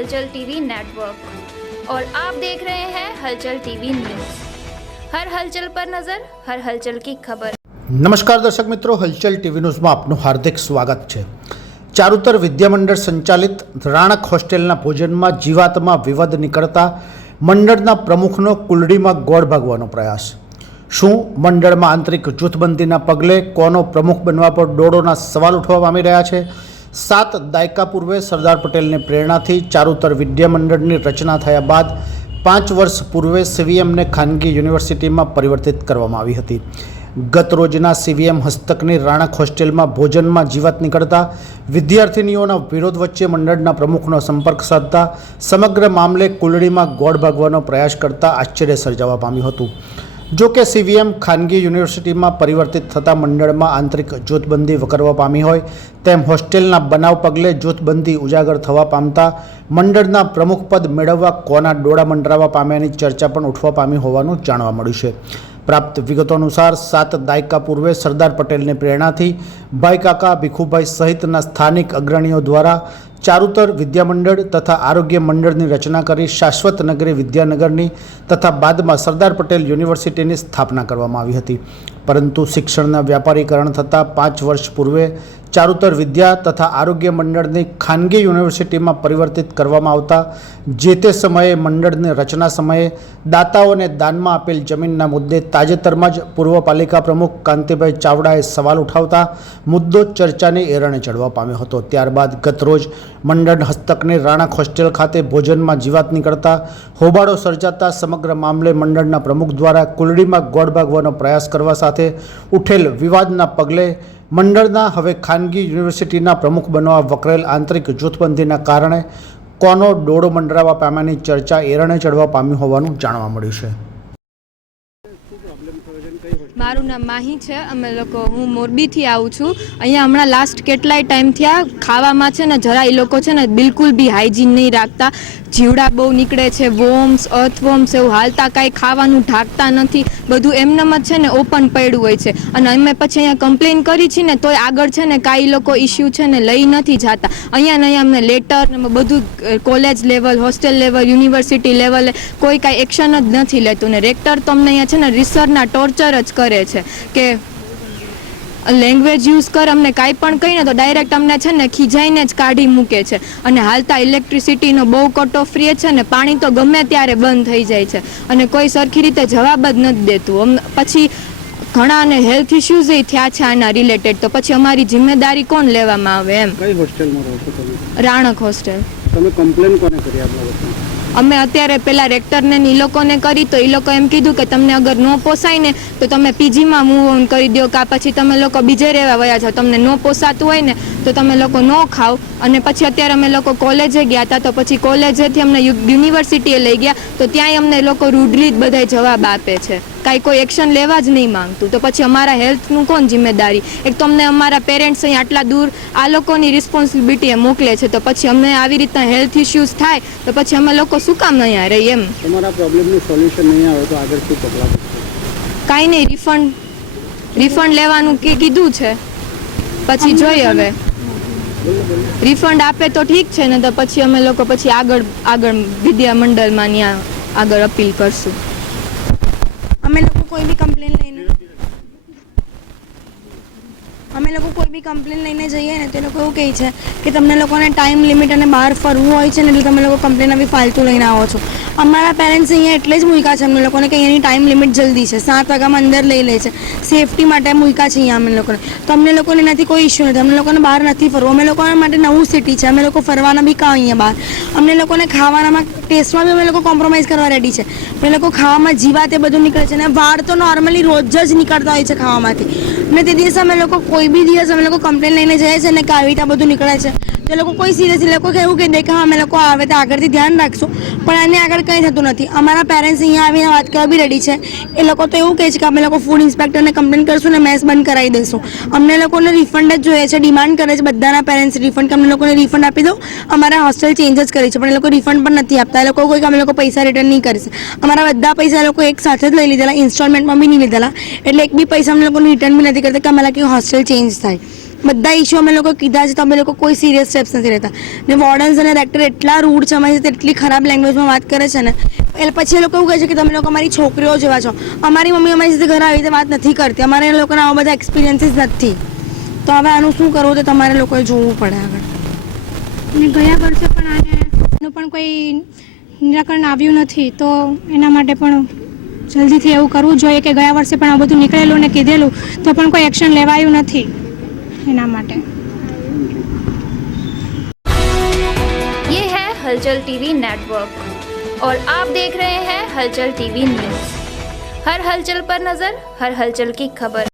हलचल TV network और आप देख रहे हैं हलचल टीवी न्यूज़। हर हलचल पर नजर, हर हलचल की खबर। नमस्कार दर्शक मित्रों, हलचल टीवी न्यूज़ में आपનું हार्दिक स्वागत है। चारुतर विद्यामंडळ संचालित राणक होस्टेलना भोजનમાં જીવાતમાં વિવાદ નીકળતા મંડળના પ્રમુખનો કુલડીમાં ગોળ ભાગવાનો પ્રયાસ। શું મંડળમાં આંતરિક જૂથબંધીના પગલે કોનો પ્રમુખ બનવા પર દોડોના સવાલ ઉઠવા પામી રહ્યા છે। 7 દાયકા પૂર્વે સરદાર પટેલની પ્રેરણાથી ચારુતર વિદ્યામંડળની રચના થયા બાદ 5 વર્ષ પૂર્વે સીવીએમને ખાનગી યુનિવર્સિટીમાં પરિવર્તિત કરવામાં આવી હતી। ગત રોજના સીવીએમ હસ્તકની રાણક હોસ્ટેલમાં ભોજનમાં જીવાત નીકળતા વિદ્યાર્થીનીઓના વિરોધ વચ્ચે મંડળના પ્રમુખનો સંપર્ક સાધતા સમગ્ર મામલે કુલડીમાં ગોળ ભાગવાનો પ્રયાસ કરતા આશ્ચર્ય સર્જાવા પામ્યું હતું। જો કે સીવીએમ ખાનગી યુનિવર્સિટીમાં પરિવર્તિત થતા મંડળમાં આંતરિક જૂથબંધી વકરવા પામી હોય તેમ હોસ્ટેલના બનાવ પગલે જૂથબંધી ઉજાગર થવા પામતા મંડળના પ્રમુખ પદ મેળવવા કોના ડોળા મંડરાવા પામ્યાની ચર્ચા પણ ઉઠવા પામી હોવાનું જાણવા મળ્યું છે। प्राप्त विगतों अनुसार 7 दायका पूर्वे सरदार पटेल ने प्रेरणा थी भाई काका भीखुभाई सहितना स्थानिक अग्रणीओ द्वारा चारुतर विद्यामंडळ तथा आरोग्य मंडळनी रचना करी शाश्वत नगरी विद्यानगरनी तथा बादमां सरदार पटेल यूनिवर्सिटीनी स्थापना करवामां आवी हती। परंतु शिक्षणना व्यापारीकरण थता 5 वर्ष पूर्वे चारुतर विद्या तथा आरोग्य मंडळनी खानगी यूनिवर्सिटीमां परिवर्तित करवामां आवता जे ते समये मंडळनी रचना समये दाताओने दानमा आपेल जमीनना मुद्दे ताजेतरमां ज पूर्व पालिका प्रमुख कांतिभाई चावड़ाए सवाल उठावता मुद्दो चर्चाने एरणे चढ़वा पाम्यो हतो। त्यारबाद गतरोज मंडळ हस्तकनी राणक होस्टेल खाते भोजનમાં જીવાત નીકળતા હોબાળો સર્જાતા સમગ્ર મામલે મંડળના પ્રમુખ દ્વારા કુલડીમાં ગોળ ભાગવાનો પ્રયાસ કરવા સાથે ઉઠેલ વિવાદના પગલે મંડળના હવે ખાનગી યુનિવર્સિટીના પ્રમુખ બનવા વકરેલ આંતરિક જૂથબંધીના કારણે કોનો ડોળો મંડરાવા પામ્યાની ચર્ચા એરણે ચડવા પામ્યું હોવાનું જાણવા મળ્યું છે। મારું નામ માહી છે। અમે લોકો હું મોરબીથી આવું છું। અહીંયા હમણાં લાસ્ટ કેટલાય ટાઈમ થયા ખાવામાં છે ને જરા એ લોકો છે ને બિલકુલ બી હાઇજીન નહીં રાખતા। જીવડા બહુ નીકળે છે, વોર્મ્સ અર્થવોર્મ્સ એવું હાલતા કાંઈ ખાવાનું ઢાંકતા નથી, બધું એમનેમ જ છે ને ઓપન પડ્યું હોય છે। અને અમે પછી અહીંયા કમ્પ્લેન કરી છે ને તોય આગળ છે ને કાંઈ લોકો ઇસ્યુ છે ને લઈ નથી જતા। અહીંયા ને અહીંયા અમને લેટર ને બધું college level, hostel level, university લેવલે કોઈ કાંઈ એક્શન જ નથી લેતું ને રેક્ટર તો અમને અહીંયા છે ને રિસર્ચના ટોર્ચર જ કરે છે કે લેંગ્વેજ યુઝ કર, અમને કાંઈ પણ કહીને તો ડાયરેક્ટ અમને છે ને ખીજાઈને જ કાઢી મૂકે છે। અને હાલતા ઇલેક્ટ્રિસિટીનો બહુ કટ ઓફ રહે છે ને પાણી તો ગમે ત્યારે બંધ થઈ જાય છે અને કોઈ સરખી રીતે જવાબ જ નથી દેતું। પછી ઘણાને હેલ્થ ઇશ્યુઝ થયા છે આના રિલેટેડ, તો પછી અમારી જિમ્મેદારી કોણ લેવામાં આવે એમ। કઈ હોસ્ટેલમાં રહો છો તમે? રાણક હોસ્ટેલ। તમે કમ્પ્લેન કોને કરી આ બાબતમાં? અમે અત્યારે પેલા રેક્ટરને એ લોકોને કરી તો એ લોકો એમ કીધું કે તમને અગર ન પોસાય ને તો તમે પીજીમાં મૂવ ઓન કરી દો કાં પછી તમે લોકો બીજે રહેવા વયા જાઓ, તમને ન પોસાતું હોય ને તો તમે લોકો ન ખાઓ। અને પછી અત્યારે અમે લોકો કોલેજે ગયા હતા તો પછી કોલેજેથી અમને યુનિવર્સિટીએ લઈ ગયા તો ત્યાંય અમને લોકો રૂડલી જ બધાય જવાબ આપે છે, કાંઈ કોઈ એક્શન લેવા જ નહીં માંગતું। તો પછી અમારા હેલ્થનું કોણ જિમ્મેદારી? એક તો અમને અમારા પેરેન્ટ્સ અહીં આટલા દૂર આ લોકોની રિસ્પોન્સિબિલિટી મોકલે છે તો પછી અમને આવી રીતના હેલ્થ ઇશ્યુઝ થાય તો પછી અમે લોકો શું કામ અહીંયા રહીએ એમ। તમારા પ્રોબ્લેમનું સોલ્યુશન નહીં આવે તો આગળ શું પગલાં? કાંઈ નહીં, રિફંડ લેવાનું કીધું છે, પછી જોઈએ હવે રિફંડ આપે તો ઠીક છે ને તો પછી અમે લોકો પછી આગળ વિદ્યામંડળમાં ત્યાં આગળ અપીલ કરશું। અમે લોકો કોઈ બી કમ્પ્લેન લઈને જઈએ ને તો એ લોકો એવું કહે છે કે તમને લોકોને ટાઈમ લિમિટ અને બહાર ફરવું હોય છે ને એટલે તમે લોકો કમ્પ્લેન આવી ફાલતુ લઈને આવો છો। અમારા પેરેન્ટ્સ અહીંયા એટલે જ મૂક્યા છે અમને લોકોને કે અહીંયાની ટાઈમ લિમિટ જલ્દી છે, 7 વાગ્યામાં અંદર લઈ લે છે, સેફટી માટે મૂક્યા છે અહીંયા અમે લોકોને। તો અમને લોકોને એનાથી કોઈ ઇશ્યુ નથી, અમને લોકોને બહાર નથી ફરવું, અમે લોકોના માટે નવું સિટી છે, અમે લોકો ફરવાના બી કાં અહીંયા બહાર, અમને લોકોને ખાવાનામાં ટેસ્ટમાં બી અમે લોકો કોમ્પ્રોમાઇઝ કરવા રેડી છે, પણ એ લોકો ખાવામાં જીવાત એ બધું નીકળે છે અને વાળ તો નોર્મલી રોજ જ નીકળતા હોય છે ખાવામાંથી। અને તે દિવસે અમે લોકો કોઈ બી દિવસ અમે લોકો કમ્પ્લેન લઈને જઈએ છીએ ને કે આવી રીતે બધું નીકળે છે તો એ લોકો કોઈ સિરિયસલી લોકો એવું કહી દે કે હા અમે લોકો આવે તો આગળથી ધ્યાન રાખશું, પણ આને આગળ કંઈ થતું નથી। અમારા પેરેન્ટ્સ અહીંયા આવીને વાત કરવા બી રેડી છે, એ લોકો તો એવું કહે છે કે અમે લોકો ફૂડ ઇન્સ્પેક્ટરને કમ્પ્લેન કરશું ને મેસ બંધ કરાવી દઈશું। અમને લોકોને રિફંડ જ જોઈએ છે, ડિમાન્ડ કરે છે બધાના પેરેન્ટ્સ રિફંડ કે અમને લોકોને રિફંડ આપી દો। અમારા હોસ્ટેલ ચેન્જ જ કરી છે પણ એ લોકો રિફંડ પણ નથી આપતા, એ લોકો કોઈ કે અમે લોકો પૈસા રિટર્ન નહીં કરીશું। અમારા બધા પૈસા એ લોકો એક સાથે જ લઈ લીધેલા, ઇન્સ્ટોલમેન્ટમાં બી નહીં લીધેલા, એટલે એક બી પૈસા અમને લોકોને રિટર્ન બી નથી કરતા કે અમારા કે હોસ્ટેલ ચેન્જ થાય। બધા ઇસ્યુ અમે લોકો કીધા છે તો અમે લોકો કોઈ સિરિયસ સ્ટેપ્સ નથી લેતા ને વોર્ડન્સ અને રેક્ટર એટલા રૂડ છે અમારી સાથે એટલી ખરાબ લેંગ્વેજમાં વાત કરે છે ને એટલે પછી એ લોકો એવું કહે છે કે તમે લોકો અમારી છોકરીઓ જેવા છો. અમારી મમ્મી અમારી સાથે ઘરે આવી રીતે વાત નથી કરતી, અમારે એ લોકોના આવા બધા એક્સપિરિયન્સીસ નથી. તો હવે આનું શું કરવું તે તમારે લોકોએ જોવું પડે આગળ. અને ગયા વર્ષે પણ આનું પણ કોઈ નિરાકરણ આવ્યું નથી, તો એના માટે પણ જલ્દીથી એવું કરવું જોઈએ કે ગયા વર્ષે પણ આ બધું નીકળેલું ને કીધેલું તો પણ કોઈ એક્શન લેવાયું નથી એના માટે. ये है हलचल टीवी नेटवर्क और आप देख रहे हैं हलचल टीवी न्यूज़. हर हलचल पर नज़र, हर हलचल की खबर.